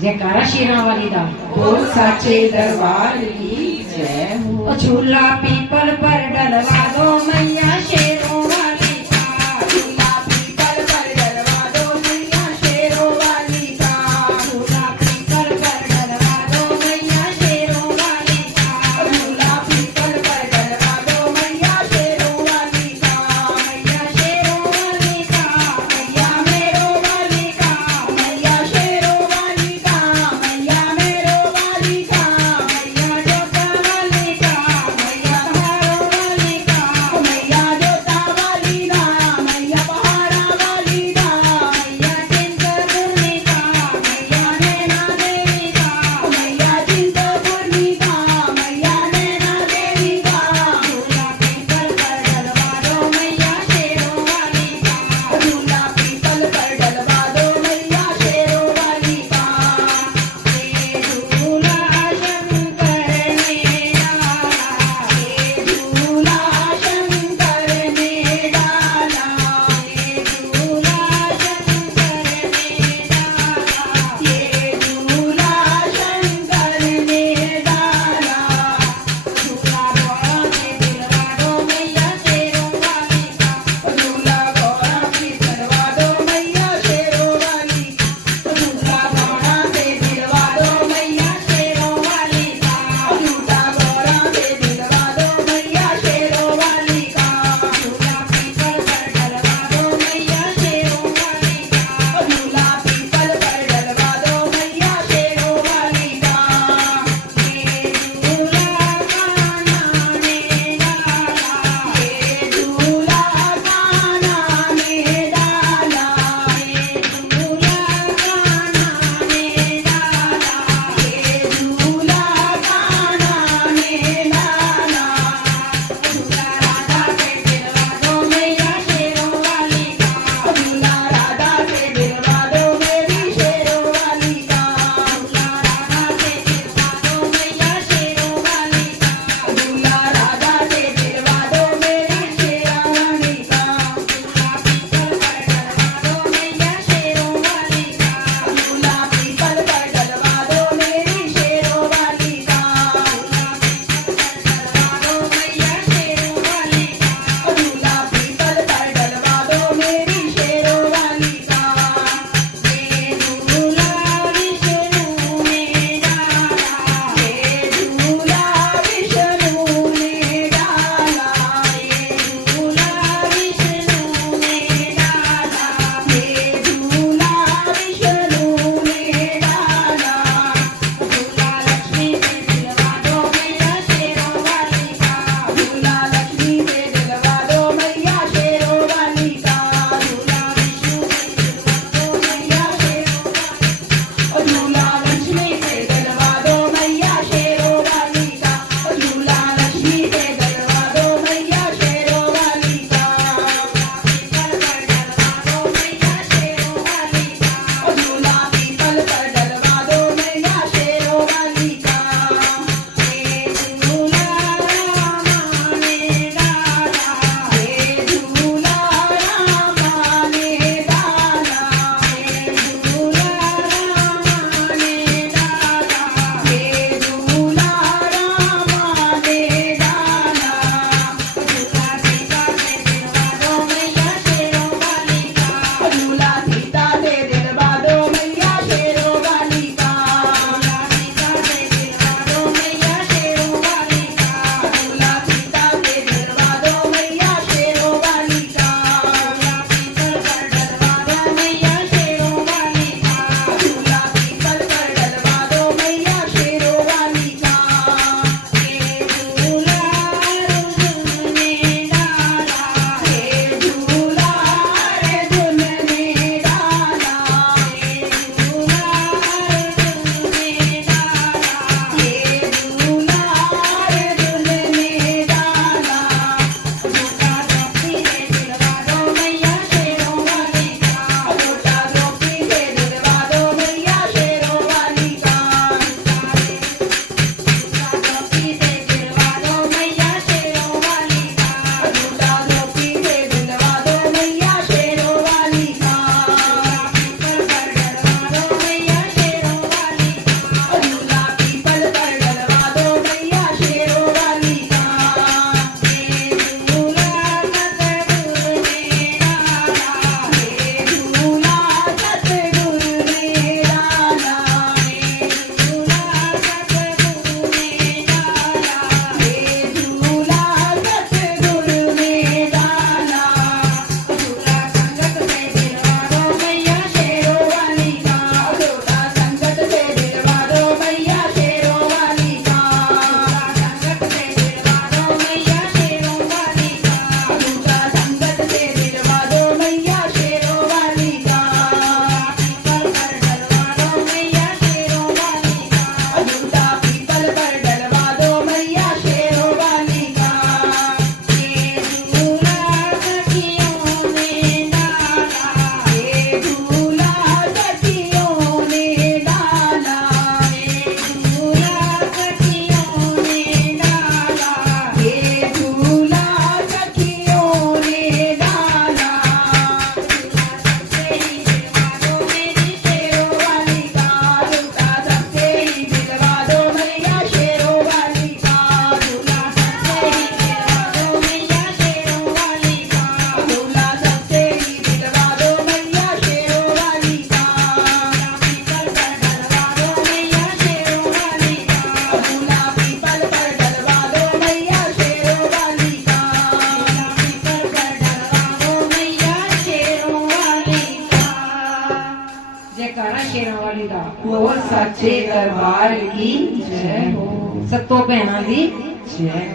जयकारा शेरा वाली दा। बोल साचे दरबार की जय हो। झूला पीपल पर डलवा दो मैया शेरों वाली का। झूला पीपल पर डलवा दो मैया शेरों वाली का। झूला पीपल पर डलवा दो मैया शेरों वाली का। झूला पीपल पर डलवा दो मैया शेरों वाली का। मैया शेरों वाली का। मैया मेरो वाली का। मैया शेरों वाली का। मैया मेरो वाली का। मैया जोता वाली का। मैया पहाड़ों वाली का। मैया जोता ਬੋਲ ਸੱਚੇ ਦਰਬਾਰ ਕੀ ਜੈ ਹੋ ਸੱਤੋ ਭੈਣਾਂ ਦੀ ਜੈ